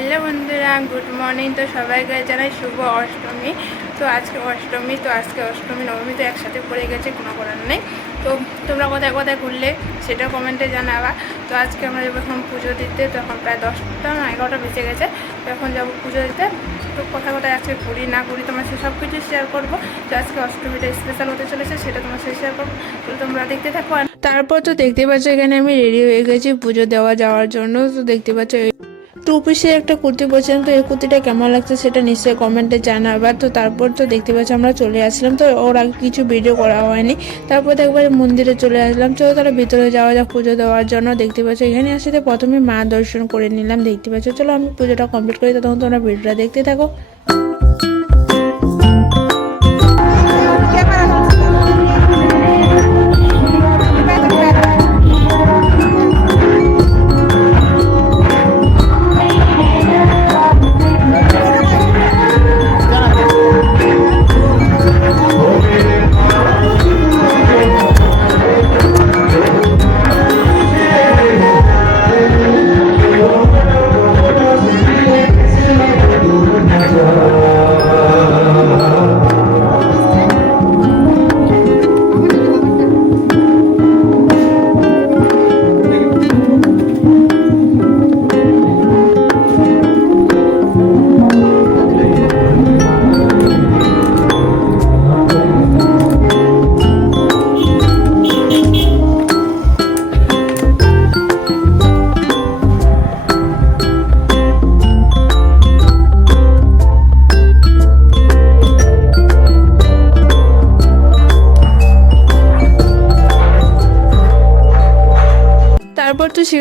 Hello বন্ধুরা, good morning. তো সবাইকে জানাই শুভ অষ্টমী। তো আজকে অষ্টমী, তো আজকে অষ্টমী, নবমী তো একসাথে পড়ে গেছে, কোনো করার নেই। তো তোমরা কোথায় কোথায় ঘুরলে সেটা কমেন্টে জানাবা। তো আজকে আমরা যাব এখন পুজো দিতে তখন প্রায় দশটা, না এগারোটা বেঁচে গেছে। তখন যাব পুজো দিতে। তো কোথায় কোথায় আজকে ঘুরি, না ঘুরি, তোমার সে সব কিছু শেয়ার করব। তো আজকে অষ্টমীটা স্পেশাল হতে চলেছে, সেটা তোমার সাথে শেয়ার করব। তো তোমরা দেখতে থাকো তারপর তো দেখতে পাচ্ছ, এখানে আমি রেডি হয়ে গেছি পুজো দেওয়া, যাওয়ার জন্য। তো দেখতে পাচ্ছ টু পিসের একটা কুর্তি পরেছিলাম তো এই কুর্তিটা কেমন লাগছে সেটা নিশ্চয়ই কমেন্টে জানাবার তো তারপর তো দেখতে পাচ্ছি আমরা চলে আসলাম। তো ওর আগে কিছু ভিডিও করা হয়নি। তারপর একবার মন্দিরে চলে আসলাম। চলো তারা ভিতরে যাওয়া যাক পুজো দেওয়ার জন্য। দেখতে পাচ্ছ এখানে আসতে প্রথমে মা দর্শন করে নিলাম। দেখতে পাচ্ছ, চলো আমি পুজোটা কমপ্লিট করি। তখন তোমরা ভিডিওটা দেখতে থাকো।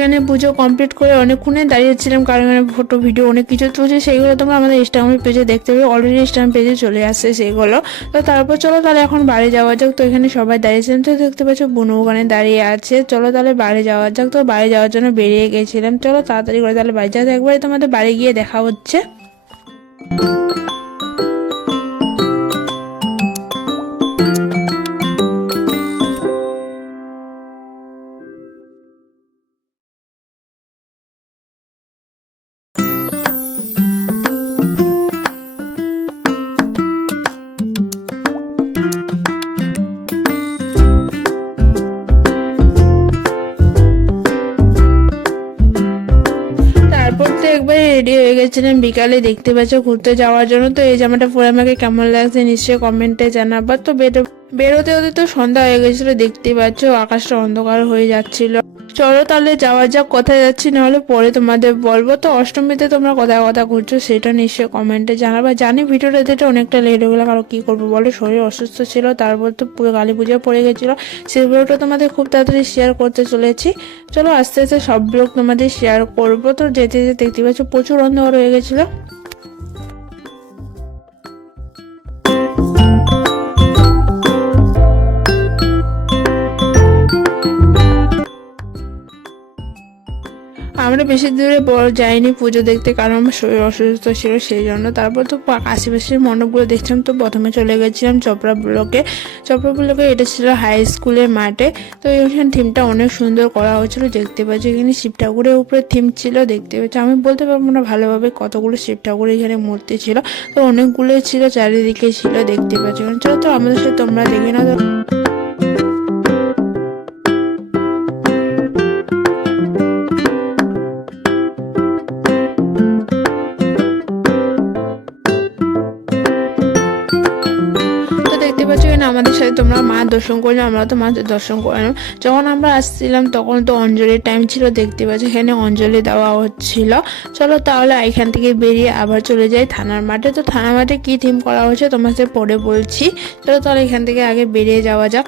সেখানে পুজো কমপ্লিট করে অনেকক্ষণে দাঁড়িয়েছিলাম, কারণ এখানে ফটো ভিডিও অনেক কিছু তুলছে সেইগুলো তোমরা আমাদের ইনস্টাগ্রামের পেজে দেখতে পাবে। অলরেডি ইনস্টাগ্রাম পেজে চলে আসছে সেইগুলো তো তারপর চলো তাহলে এখন বাড়ি যাওয়া যাক। তো এখানে সবাই দাঁড়িয়েছিলাম, তো দেখতে পাচ্ছ বুনু ওখানে দাঁড়িয়ে আছে। চলো তাহলে বাড়ি যাওয়া যাক। তো বাড়ি যাওয়ার জন্য বেরিয়ে গেছিলাম। চলো তাড়াতাড়ি করে তাহলে বাড়ি যাওয়া একবারে তোমাদের বাড়ি গিয়ে দেখা হচ্ছে। হয়ে বিকালে দেখতে পাচ্ছ ঘুরতে যাওয়ার জন্য। তো এই জামাটা পরে আমাকে কেমন লাগছে নিশ্চয়ই কমেন্টে জানাবার তো বেরো বেরোতে হতে তো সন্ধ্যা হয়ে গেছিল, দেখতে পাচ্ছ আকাশটা অন্ধকার হয়ে যাচ্ছিল। চলো তাহলে যাওয়া যাক, কোথায় যাচ্ছি, নাহলে পরে তোমাদের বলব। তো অষ্টমীতে তোমরা কোথায় কথা ঘুরছো সেটা নিশ্চয়ই কমেন্টে জানাবা। জানি ভিডিওটা দিতে অনেকটা লেট হয়ে গেলো, কারণ কী করব বলো? শরীর অসুস্থ ছিল, তারপর তো পুরো কালী পুজো পড়ে গেছিল। সেই ভিডিওটা তোমাদের খুব তাড়াতাড়ি শেয়ার করতে চলেছি। চলো আস্তে আস্তে সব ব্লগ তোমাদের শেয়ার করব। তো যেতে যেতে দেখতে পাচ্ছ প্রচুর অন্ধকার হয়ে গেছিল। আমরা বেশি দূরে বড় যাইনি পুজো দেখতে, কারণ আমার শরীর অসুস্থ ছিল সেই জন্য। তারপর তো আশেপাশের মণ্ডপগুলো দেখছিলাম তো প্রথমে চলে গেছিলাম চপড়া ব্লকে। চপড়া ব্লকে এটা ছিল হাই স্কুলের মাঠে। তো এখানে থিমটা অনেক সুন্দর করা হয়েছিল, দেখতে পাচ্ছি এখানে শিব ঠাকুরের উপরে থিম ছিল, দেখতে পাচ্ছি। আমি বলতে পারব না ভালোভাবে কতগুলো শিব ঠাকুরের এখানে মূর্তি ছিল। তো অনেকগুলোই ছিল, চারিদিকে ছিল, দেখতে পাচ্ছি। চলো তো আমাদের সাথে তোমরা দেখে নাও। তোমরা মা দর্শন করলে আমরা তো মা দর্শন করলাম যখন আমরা আসছিলাম, তখন তো অঞ্জলির টাইম ছিল, দেখতে পাচ্ছি, এখানে অঞ্জলি দেওয়া হচ্ছিল। চলো তাহলে এখান থেকে বেরিয়ে আবার চলে যাই থানার মাঠে। তো থানার মাঠে কী থিম করা হয়েছে তোমাদের পরে বলছি। চলো তাহলে এখান থেকে আগে বেরিয়ে যাওয়া যাক।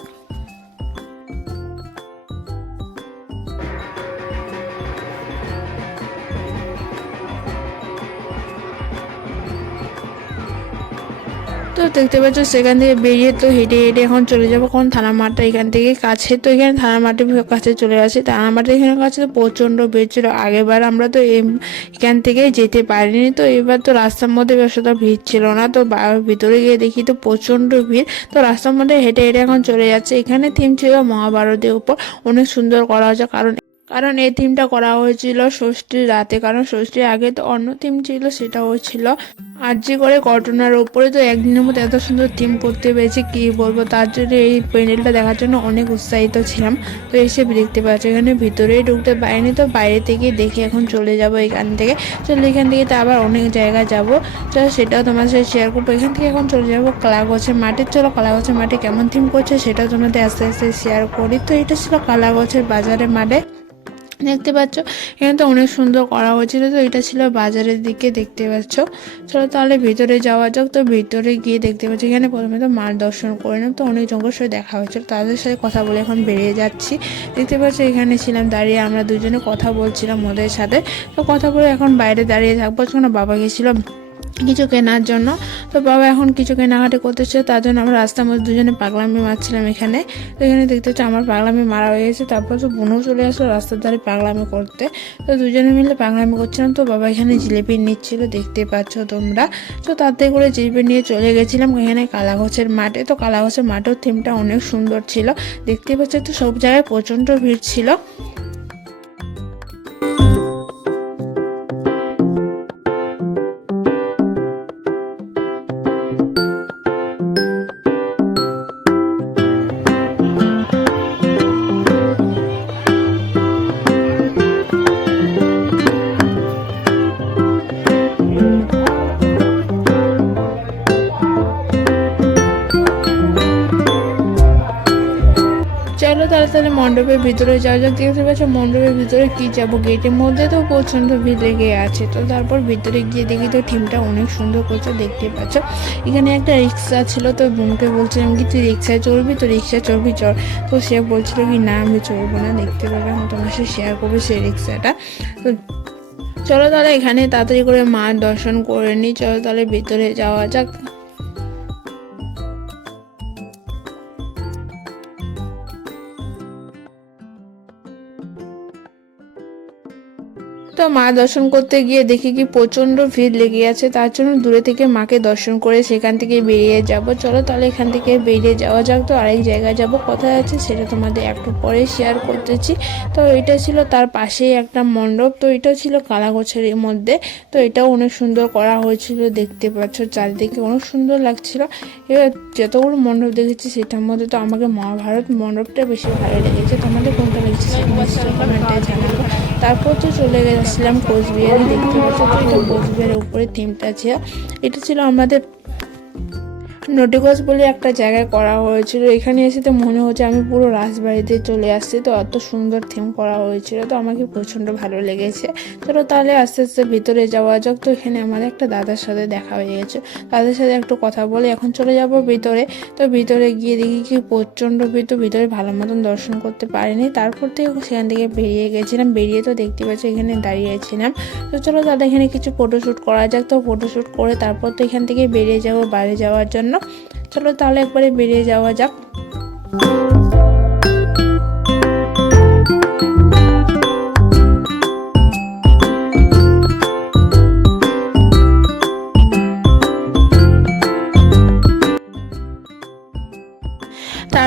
তো দেখতে পাচ্ছ, সেখান থেকে বেরিয়ে তো হেঁটে হেঁটে এখন চলে যাব। কোন থানা মাঠটা এখান থেকে কাছে? তো এখানে থানা মাঠের কাছে চলে আসে। থানা মাঠের এখানে কাছে তো প্রচণ্ড ভিড় ছিল। আগেবার আমরা তো এখান থেকে যেতে পারিনি। তো এবার তো রাস্তার মধ্যে ব্যবসাটা ভিড় ছিল না। তো ভিতরে গিয়ে দেখি তো প্রচণ্ড ভিড়। তো রাস্তার মধ্যে হেঁটে হেঁটে এখন চলে যাচ্ছে। এখানে থিম ছিল মহাভারতের উপর। অনেক সুন্দর করা হয়েছে। কারণ কারণ এই থিমটা করা হয়েছিল ষষ্ঠীর রাতে। কারণ ষষ্ঠীর আগে তো অন্য থিম ছিল সেটা হয়েছিল আর যে করে ঘটনার উপরে তো একদিনের মধ্যে এত সুন্দর থিম করতে পেরেছি, কি বলব? তার জন্য এই প্যান্ডেলটা দেখার জন্য অনেক উৎসাহিত ছিলাম। তো এসে দেখতে পাচ্ছি, এখানে ভিতরেই ঢুকতে পারিনি তো বাইরে থেকে দেখে এখন চলে যাব এখান থেকে। চলে এখান থেকে তো আবার অনেক জায়গা যাব। তো সেটাও তোমার সাথে শেয়ার করব। এখান থেকে এখন চলে যাব কালাগছের মাঠে। চলো কালাগছের মাঠে কেমন থিম করছে সেটাও তোমাদের আস্তে আস্তে শেয়ার করি। তো এটা ছিল কালাগছের বাজারের মাঠে। দেখতে পাচ্ছ। এখানে তো অনেক সুন্দর করা হয়েছিল, তো এটা ছিল বাজারের দিকে দেখতে পাচ্ছ। চলো তাহলে ভিতরে যাওয়া যাক, তো ভিতরে গিয়ে দেখতে পাচ্ছ। এখানে প্রথমে তো মার দর্শন করে নিলাম, তো অনেক জঙ্গল সাথে দেখা হয়েছিল তাদের সাথে কথা বলে এখন বেরিয়ে যাচ্ছি। দেখতে পাচ্ছ এখানে ছিলাম, দাঁড়িয়ে আমরা দুজনে কথা বলছিলাম ওদের সাথে। তো কথা বলে এখন বাইরে দাঁড়িয়ে থাকব কেন বাবা গেছিলাম কিছু কেনার জন্য। তো বাবা এখন কিছু কেনাকাটি করতেছে, তার জন্য আমরা রাস্তার মধ্যে দুজনে পাগলামি মারছিলাম এখানে। তো এখানে দেখতে হচ্ছে আমার পাগলামি মারা হয়ে গেছে, তারপর তো বোনও চলে আসলো রাস্তার ধারে পাগলামি করতে। তো দুজনে মিলে পাগলামি করছিলাম, তো বাবা এখানে জিলিপি নিচ্ছিল, দেখতে পাচ্ছ তোমরা। তো তাতে করে জিলিপি নিয়ে চলে গেছিলাম এখানে কালাগছের মাঠে। তো কালাগছের মাঠের থিমটা অনেক সুন্দর ছিল, দেখতে পাচ্ছ তো সব জায়গায় প্রচণ্ড ভিড় ছিল। তাহলে তাহলে মণ্ডপের ভিতরে যাওয়া যাক দেখতে পাচ্ছ মণ্ডপের ভিতরে কি যাব? গেটের মধ্যে তো প্রচণ্ড ভিড় লেগে আছে। তো তারপর ভিতরে গিয়ে দেখি তো থিমটা অনেক সুন্দর করছে, দেখতে পাচ্ছ। এখানে একটা রিক্সা ছিল, তো বোনকে বলছিলাম কি, তুই রিক্সায় চড়বি? তো রিক্সা চড়বি চড় তো সে বলছিল কি, না, আমি চড়বো না, দেখতে পাবে, আমি তোমার সাথে শেয়ার করব সেই রিক্সাটা। তো চলো তাহলে এখানে তাড়াতাড়ি করে মার দর্শন করে নিই চলো তাহলে ভিতরে যাওয়া যাক। তো মা দর্শন করতে গিয়ে দেখি কি প্রচণ্ড ভিড় লেগে আছে, তার জন্য দূরে থেকে মাকে দর্শন করে সেখান থেকে বেরিয়ে যাব। চলো তাহলে এখান থেকে বেরিয়ে যাওয়া যাক, তো আরেক জায়গায় যাব। কোথায় আছে সেটা তোমাদের একটু পরে শেয়ার করতেছি। তো এটা ছিল তার পাশেই একটা মণ্ডপ, তো এটা ছিল কালাগোছের মধ্যে। তো এটাও অনেক সুন্দর করা হয়েছিল দেখতে পাচ্ছ, চারিদিকে অনেক সুন্দর লাগছিল। এবার যতগুলো মণ্ডপ দেখেছি সেটার মধ্যে তো আমাকে মহাভারত মণ্ডপটা বেশি ভালো লেগেছে। তোমাদের কোনটা লেগেছে জানাব। তারপর তো চলে গেছিলাম কোচবিহারে, দেখতে পাচ্ছি তো এটা কোচবিহারের উপরে থিমটা ছিল এটা ছিল আমাদের নটিগঞ্জ বলে একটা জায়গায় করা হয়েছিল। এখানে এসে তো মনে হচ্ছে আমি পুরো রাজবাড়িতে চলে আসছি। তো অত সুন্দর থিম করা হয়েছিল। তো আমাকে প্রচণ্ড ভালো লেগেছে। চলো তাহলে আস্তে আস্তে ভিতরে যাওয়া যাক। তো এখানে আমাদের একটা দাদার সাথে দেখা হয়ে গেছে। তাদের সাথে একটু কথা বলে এখন চলে যাব ভিতরে। তো ভিতরে গিয়ে দেখি কি প্রচণ্ড ভিতর ভিতরে ভালো মতন দর্শন করতে পারিনি। তারপর থেকে সেখান থেকে বেরিয়ে গেছিলাম। বেরিয়ে তো দেখতে পাচ্ছি এখানে দাঁড়িয়েছিলাম তো চলো দাদা এখানে কিছু ফটোশ্যুট করা যাক। তো ফটোশ্যুট করে তারপর তো এখান থেকে বেরিয়ে যাব বাইরে যাওয়ার জন্য। চলো তাহলে একবারে বেরিয়ে যাওয়া যাক।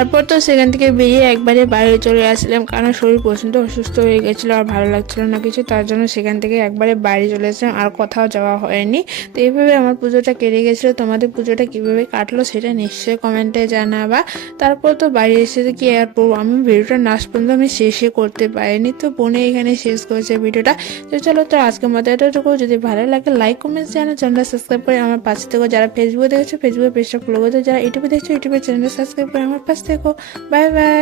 তারপর তো সেখান থেকে বেরিয়ে একবারে বাইরে চলে আসলাম। কারণ শরীর প্রচণ্ড অসুস্থ হয়ে গেছিল আর ভালো লাগছিল না কিছু, তার জন্য সেখান থেকে একবারে বাইরে চলে আসলাম আর কোথাও যাওয়া হয়নি। তো এইভাবে আমার পুজোটা কেটে গেছিল। তোমাদের পুজোটা কীভাবে কাটলো সেটা নিশ্চয়ই কমেন্টে জানাবা। তারপর তো বাড়ি এসে কি আর করব আমি ভিডিওটা নাচ পর্যন্ত আমি শেষই করতে পারিনি। তো বোনে এখানে শেষ করেছে ভিডিওটা। তো চলো তো আজকের মতো এতটুকু। যদি ভালো লাগে লাইক কমেন্ট জানো চ্যানেলটা সাবস্ক্রাইব করে আমার পাশে থেকে যারা ফেসবুকে দেখেছ ফেসবুকে পেজটা ফলো করতে যারা ইউটিউবে দেখছ ইউটিউবের চ্যানেলটা সাবস্ক্রাইব করে আমার পাশে থেকো বাই বাই।